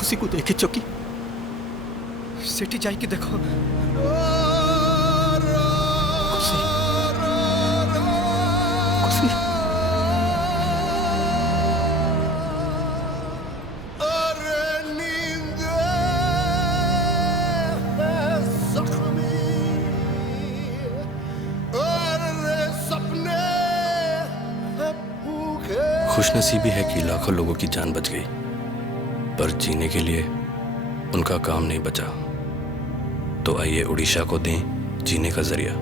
खुशी को देखे चौकी सेठी जाइए देखो खुशी खुशी खुशनसीबी है कि लाखों लोगों की जान बच गई, पर जीने के लिए उनका काम नहीं बचा। तो आइए उड़ीसा को दें जीने का जरिया।